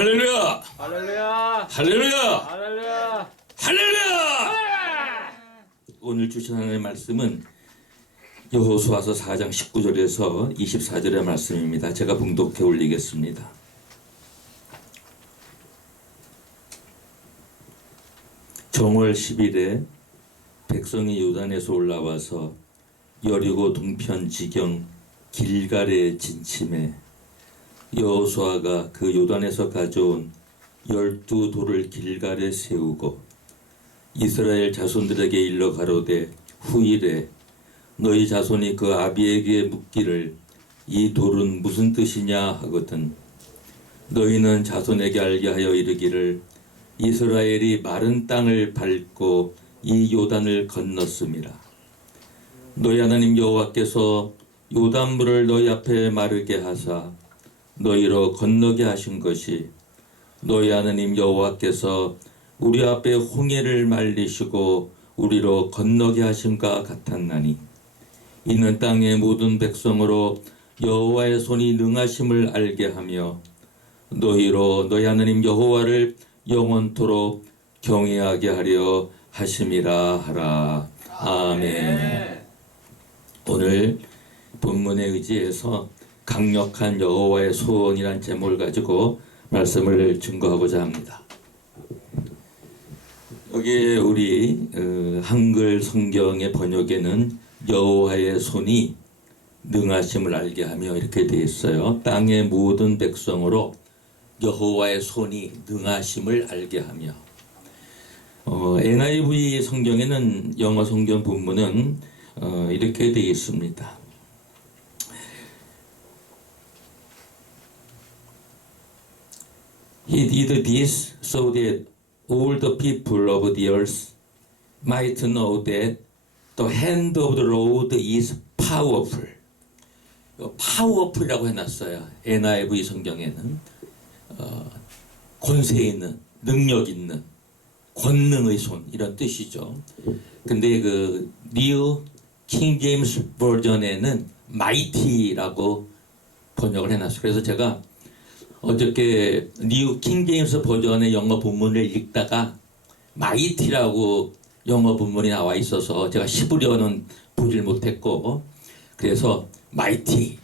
할렐루야! 할렐루야! 할렐루야! 할렐루야! 할렐루야! 오늘 주신 하나님의 말씀은 여호수아서 4장 19절에서 24절의 말씀입니다. 제가 봉독해 올리겠습니다. 정월 10일에 백성이 요단에서 올라와서 여리고 동편 지경 길갈에 진침해 여호수아가 그 요단에서 가져온 12돌을 길갈에 세우고 이스라엘 자손들에게 일러 가로되 후일에 너희 자손이 그 아비에게 묻기를 이 돌은 무슨 뜻이냐 하거든 너희는 자손에게 알게 하여 이르기를 이스라엘이 마른 땅을 밟고 이 요단을 건넜음이라. 너희 하나님 여호와께서 요단물을 너희 앞에 마르게 하사 너희로 건너게 하신 것이 너희 하나님 여호와께서 우리 앞에 홍해를 말리시고 우리로 건너게 하심과 같았나니 이는 땅의 모든 백성으로 여호와의 손이 능하심을 알게 하며 너희로 너희 하나님 여호와를 영원토록 경외하게 하려 하심이라 하라. 아멘. 오늘 본문에 의지해서 강력한 여호와의 소원이란 제목을 가지고 말씀을 증거하고자 합니다. 여기에 우리 한글 성경의 번역에는 여호와의 손이 능하심을 알게 하며 이렇게 되어 있어요. 땅의 모든 백성으로 여호와의 손이 능하심을 알게 하며 NIV 성경에는 영어 성경 본문은 이렇게 되어 있습니다. He did this so that all the people of the earth might know that the hand of the Lord is powerful. powerful이라고 해놨어요. NIV 성경에는 권세 있는, 능력 있는, 권능의 손 이런 뜻이죠. 근데 그 뉴 킹 제임스 버전에는 mighty라고 번역을 해놨어요. 그래서 제가 어저께 뉴 킹 제임스 버전의 영어 본문을 읽다가 mighty라고 영어 본문이 나와 있어서 제가 씹으려는 보질 못했고 그래서 mighty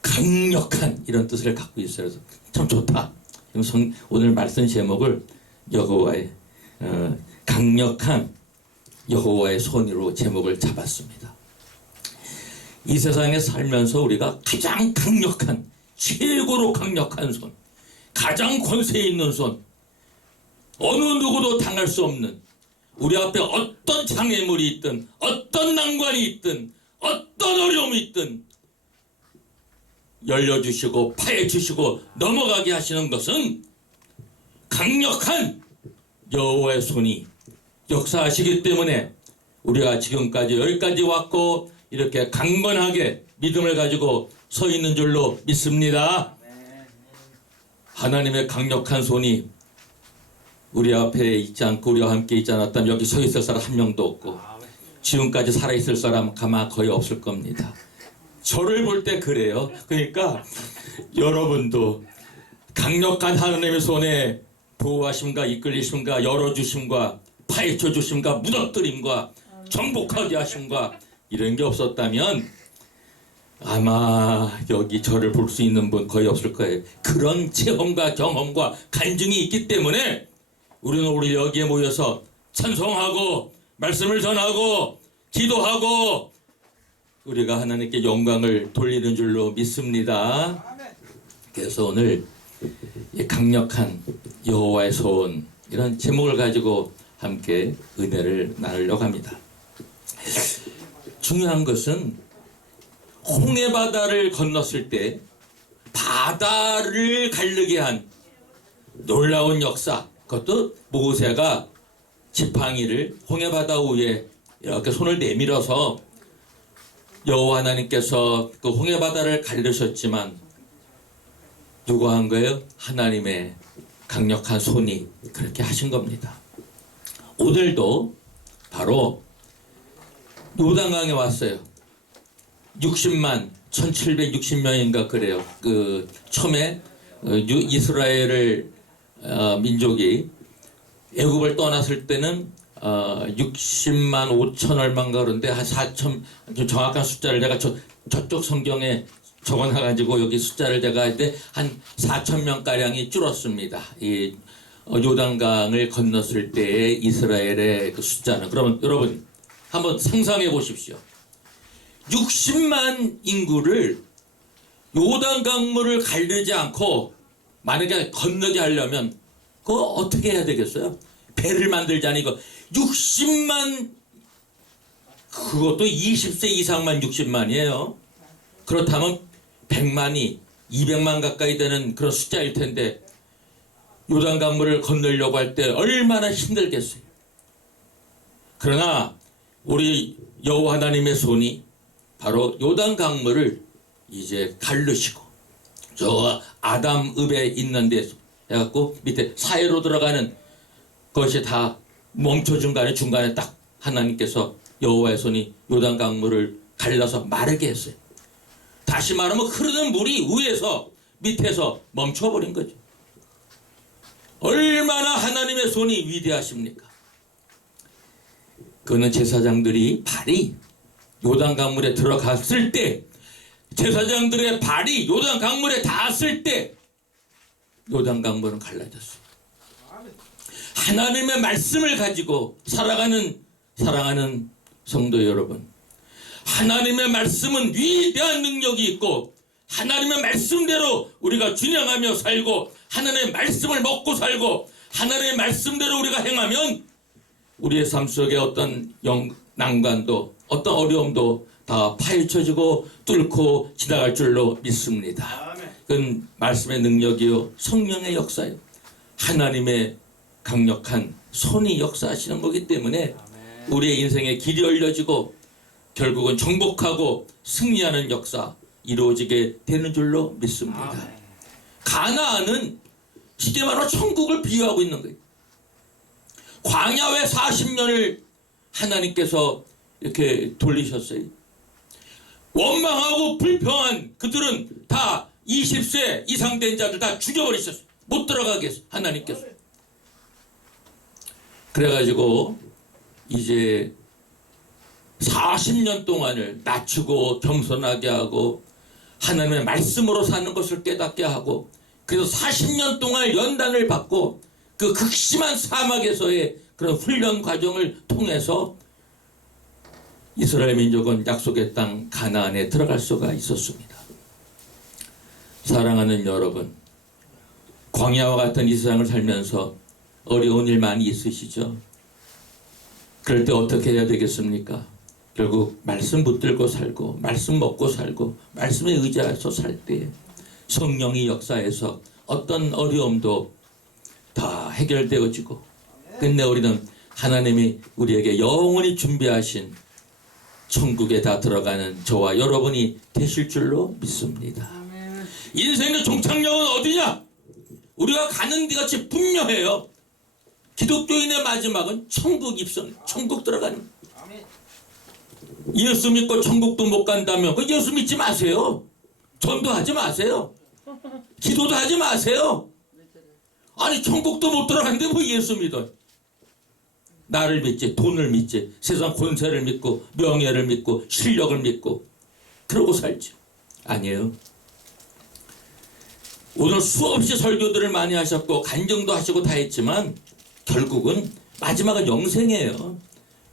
강력한 이런 뜻을 갖고 있어요. 그래서 참 좋다. 오늘 말씀 제목을 여호와의 강력한 여호와의 손으로 제목을 잡았습니다. 이 세상에 살면서 우리가 가장 강력한 최고로 강력한 손, 가장 권세 있는 손, 어느 누구도 당할 수 없는 우리 앞에 어떤 장애물이 있든 어떤 난관이 있든 어떤 어려움이 있든 열려주시고 파해주시고 넘어가게 하시는 것은 강력한 여호와의 손이 역사하시기 때문에 우리가 지금까지 여기까지 왔고 이렇게 강건하게 믿음을 가지고 서 있는 줄로 믿습니다. 하나님의 강력한 손이 우리 앞에 있지 않고 우리와 함께 있지 않았다면 여기 서 있을 사람 한 명도 없고 지금까지 살아있을 사람 아마 거의 없을 겁니다. 저를 볼 때 그래요. 그러니까 여러분도 강력한 하나님의 손에 보호하심과 이끌리심과 열어주심과 파헤쳐주심과 무너뜨림과 정복하게 하심과 이런 게 없었다면 아마 여기 저를 볼 수 있는 분 거의 없을 거예요. 그런 체험과 경험과 간증이 있기 때문에 우리는 우리 여기에 모여서 찬송하고 말씀을 전하고 기도하고 우리가 하나님께 영광을 돌리는 줄로 믿습니다. 그래서 오늘 이 강력한 여호와의 손 이런 제목을 가지고 함께 은혜를 나누려고 합니다. 중요한 것은 홍해 바다를 건넜을 때 바다를 가르게 한 놀라운 역사, 그것도 모세가 지팡이를 홍해 바다 위에 이렇게 손을 내밀어서 여호와 하나님께서 그 홍해 바다를 가르셨지만 누가 한 거예요? 하나님의 강력한 손이 그렇게 하신 겁니다. 오늘도 바로 요단강에 왔어요. 60만 1760명인가 그래요. 그 처음에 이스라엘을 민족이 애굽을 떠났을 때는 60만 5천 얼마인가 그런데 한 4천, 좀 정확한 숫자를 제가 저쪽 성경에 적어놔가지고 여기 숫자를 제가 할 때 한 4천 명 가량이 줄었습니다. 이 요단강을 건넜을 때의 이스라엘의 그 숫자는. 그러면 여러분 한번 상상해 보십시오. 60만 인구를 요단강물을 가르지 않고 만약에 건너게 하려면 그거 어떻게 해야 되겠어요? 배를 만들자니 이거 60만, 그것도 20세 이상만 60만이에요. 그렇다면 100만이 200만 가까이 되는 그런 숫자일 텐데 요단강물을 건너려고 할 때 얼마나 힘들겠어요. 그러나 우리 여호와 하나님의 손이 바로 요단강물을 이제 가르시고 저 아담읍에 있는 데서 해갖고 밑에 사해로 들어가는 것이 다 멈춰준 간에 중간에 딱 하나님께서 여호와의 손이 요단강물을 갈라서 마르게 했어요. 다시 말하면 흐르는 물이 위에서 밑에서 멈춰버린 거죠. 얼마나 하나님의 손이 위대하십니까? 그는 제사장들이 발이 요단강물에 들어갔을 때, 제사장들의 발이 요단강물에 닿았을 때 요단강물은 갈라졌어요. 하나님의 말씀을 가지고 살아가는 사랑하는 성도 여러분, 하나님의 말씀은 위대한 능력이 있고 하나님의 말씀대로 우리가 준행하며 살고 하나님의 말씀을 먹고 살고 하나님의 말씀대로 우리가 행하면 우리의 삶 속에 어떤 난관도 어떤 어려움도 다 파헤쳐지고 뚫고 지나갈 줄로 믿습니다. 그건 말씀의 능력이요 성령의 역사요 하나님의 강력한 손이 역사하시는 거기 때문에 우리의 인생의 길이 열려지고 결국은 정복하고 승리하는 역사 이루어지게 되는 줄로 믿습니다. 가나안은 쉽게 말하면 천국을 비유하고 있는 거예요. 광야의 40년을 하나님께서 이렇게 돌리셨어요. 원망하고 불평한 그들은 다 20세 이상 된 자들 다 죽여버리셨어요. 못 들어가게 했어요. 하나님께서. 그래가지고 이제 40년 동안을 낮추고 겸손하게 하고 하나님의 말씀으로 사는 것을 깨닫게 하고 그래서 40년 동안 연단을 받고 그 극심한 사막에서의 그런 훈련 과정을 통해서 이스라엘 민족은 약속의 땅 가나안에 들어갈 수가 있었습니다. 사랑하는 여러분, 광야와 같은 이 세상을 살면서 어려운 일 많이 있으시죠? 그럴 때 어떻게 해야 되겠습니까? 결국 말씀 붙들고 살고 말씀 먹고 살고 말씀에 의지해서 살 때 성령이 역사해서 어떤 어려움도 다 해결되어지고 끝내 우리는 하나님이 우리에게 영원히 준비하신 천국에 다 들어가는 저와 여러분이 되실 줄로 믿습니다. 인생의 종착역은 어디냐? 우리가 가는 데같이 분명해요. 기독교인의 마지막은 천국 입성, 천국 들어가는. 예수 믿고 천국도 못 간다면 그 예수 믿지 마세요. 전도하지 마세요. 기도도 하지 마세요. 아니 천국도 못 들어가는데 뭐 예수 믿어. 나를 믿지, 돈을 믿지, 세상 권세를 믿고 명예를 믿고 실력을 믿고 그러고 살죠. 아니에요. 오늘 수없이 설교들을 많이 하셨고 간증도 하시고 다 했지만 결국은 마지막은 영생이에요.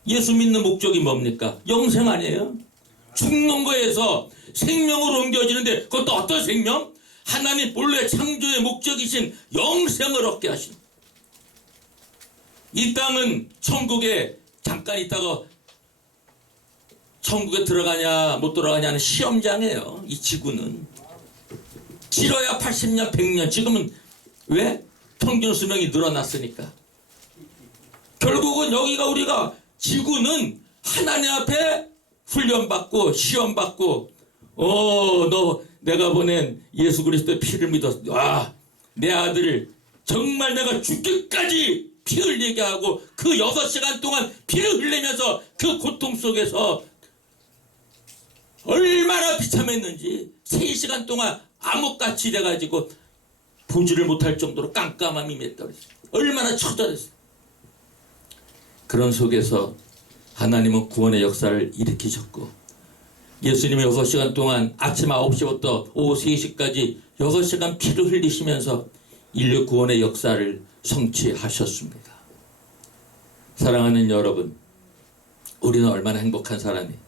예수 믿는 목적이 뭡니까? 영생 아니에요? 죽는 거에서 생명으로 옮겨지는데 그것도 어떤 생명? 하나님 본래 창조의 목적이신 영생을 얻게 하신. 이 땅은 천국에 잠깐 있다가 천국에 들어가냐 못 들어가냐는 시험장이에요. 이 지구는. 길어야 80년 100년. 지금은 왜? 평균 수명이 늘어났으니까. 결국은 여기가 우리가 지구는 하나님 앞에 훈련받고 시험받고 너 내가 보낸 예수 그리스도의 피를 믿었어. 와, 내 아들을 정말 내가 죽기까지 피 흘리게 하고 그 6시간 동안 피를 흘리면서 그 고통 속에서 얼마나 비참했는지 3시간 동안 암흑같이 돼가지고 보지를 못할 정도로 깜깜함이 맺더랬어요. 얼마나 처절했어요. 그런 속에서 하나님은 구원의 역사를 일으키셨고, 예수님이 6시간 동안 아침 9시부터 오후 3시까지 6시간 피를 흘리시면서 인류 구원의 역사를 성취하셨습니다. 사랑하는 여러분, 우리는 얼마나 행복한 사람이에요.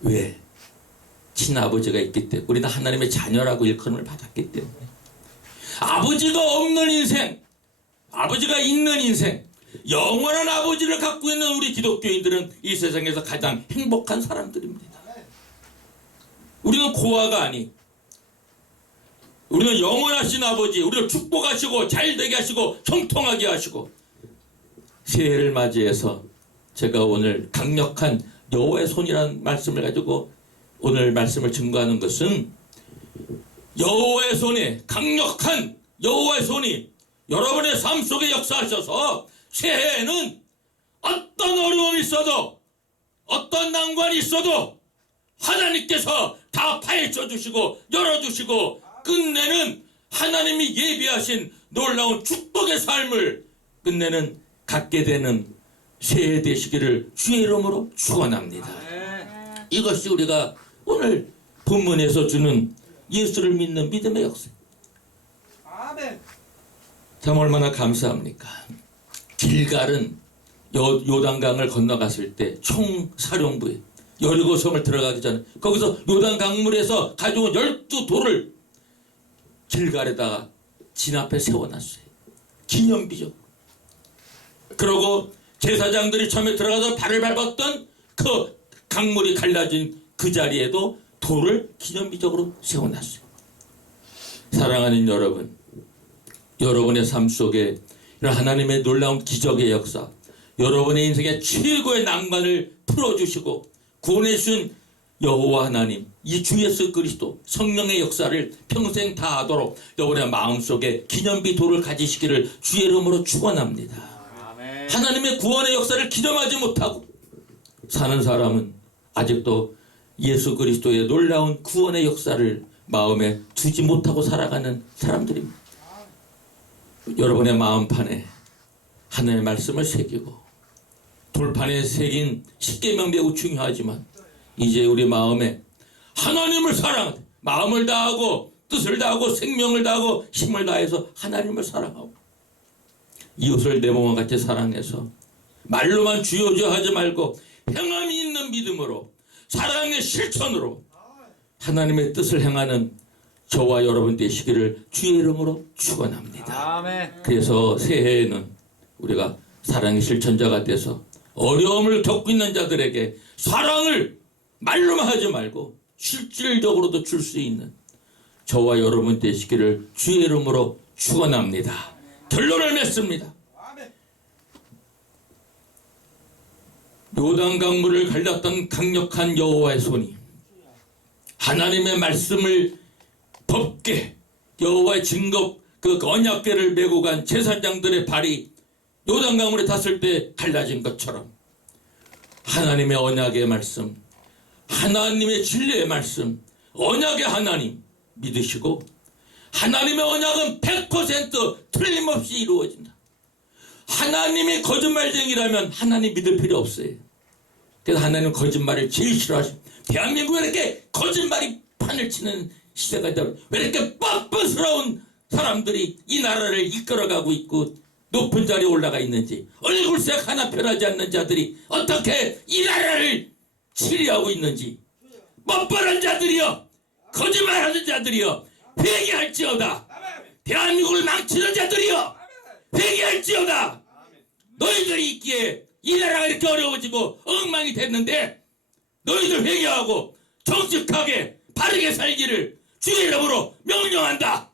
왜? 친아버지가 있기 때문에. 우리는 하나님의 자녀라고 일컬음을 받았기 때문에. 아버지가 없는 인생, 아버지가 있는 인생, 영원한 아버지를 갖고 있는 우리 기독교인들은 이 세상에서 가장 행복한 사람들입니다. 우리는 고아가 아니, 우리는 영원하신 아버지, 우리를 축복하시고 잘되게 하시고 형통하게 하시고. 새해를 맞이해서 제가 오늘 강력한 여호와의 손이라는 말씀을 가지고 오늘 말씀을 증거하는 것은, 여호와의 손이, 강력한 여호와의 손이 여러분의 삶 속에 역사하셔서 새해에는 어떤 어려움이 있어도, 어떤 난관이 있어도 하나님께서 다 파헤쳐 주시고 열어주시고 끝내는, 하나님이 예비하신 놀라운 축복의 삶을 끝내는 갖게 되는 새해 되시기를 주의 이름으로 축원합니다. 이것이 우리가 오늘 본문에서 주는 예수를 믿는 믿음의 역사. 아멘. 참 얼마나 감사합니까? 길갈은 요단강을 건너갔을 때 총사령부에 여리고성을 들어가기 전에 거기서 요단 강물에서 가져온 12돌을 길갈에다가 진 앞에 세워놨어요. 기념비적. 그러고 제사장들이 처음에 들어가서 발을 밟았던 그 강물이 갈라진 그 자리에도 돌을 기념비적으로 세워놨어요. 사랑하는 여러분, 여러분의 삶 속에 이런 하나님의 놀라운 기적의 역사, 여러분의 인생의 최고의 난관을 풀어주시고 구원해 주신 여호와 하나님, 이 주 예수 그리스도 성령의 역사를 평생 다하도록 여러분의 마음속에 기념비 돌을 가지시기를 주의 이름으로 축원합니다. 아멘. 하나님의 구원의 역사를 기념하지 못하고 사는 사람은 아직도 예수 그리스도의 놀라운 구원의 역사를 마음에 두지 못하고 살아가는 사람들입니다. 여러분의 마음판에 하나님의 말씀을 새기고, 돌판에 새긴 십계명 매우 중요하지만 이제 우리 마음에 하나님을 사랑하되 마음을 다하고 뜻을 다하고 생명을 다하고 힘을 다해서 하나님을 사랑하고 이웃을 내 몸과 같이 사랑해서 말로만 주여 하지 말고 행함이 있는 믿음으로 사랑의 실천으로 하나님의 뜻을 행하는 저와 여러분 되시기를 주의 이름으로 축원합니다. 아멘. 그래서 새해에는 우리가 사랑의 실천자가 돼서 어려움을 겪고 있는 자들에게 사랑을 말로만 하지 말고 실질적으로도 줄 수 있는 저와 여러분 되시기를 주의 이름으로 축원합니다. 결론을 맺습니다. 요단 강물을 갈랐던 강력한 여호와의 손이 하나님의 말씀을 법궤, 여호와의 증거 그 언약궤를 메고 간 제사장들의 발이 요단 강물에 닿았을 때 갈라진 것처럼 하나님의 언약의 말씀, 하나님의 진리의 말씀, 언약의 하나님 믿으시고 하나님의 언약은 100% 틀림없이 이루어진다. 하나님이 거짓말쟁이라면 하나님 믿을 필요 없어요. 그래서 하나님은 거짓말을 제일 싫어하시고, 대한민국에 이렇게 거짓말이 판을 치는 시대가 있다. 왜 이렇게 뻔뻔스러운 사람들이 이 나라를 이끌어가고 있고 높은 자리에 올라가 있는지, 얼굴색 하나 변하지 않는 자들이 어떻게 이 나라를 치리하고 있는지, 뻔뻔한 자들이여, 거짓말하는 자들이여 회개할지어다. 대한민국을 망치는 자들이여 회개할지어다. 너희들이 있기에 이 나라가 이렇게 어려워지고 엉망이 됐는데 너희들 회개하고 정직하게 바르게 살기를 주의 이름으로 명령한다.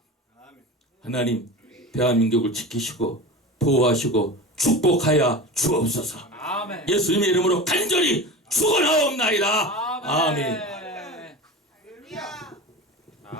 하나님, 대한민국을 지키시고 보호하시고 축복하여 주옵소서. 아멘. 예수님의 이름으로 간절히 축원하옵나이다. 아멘.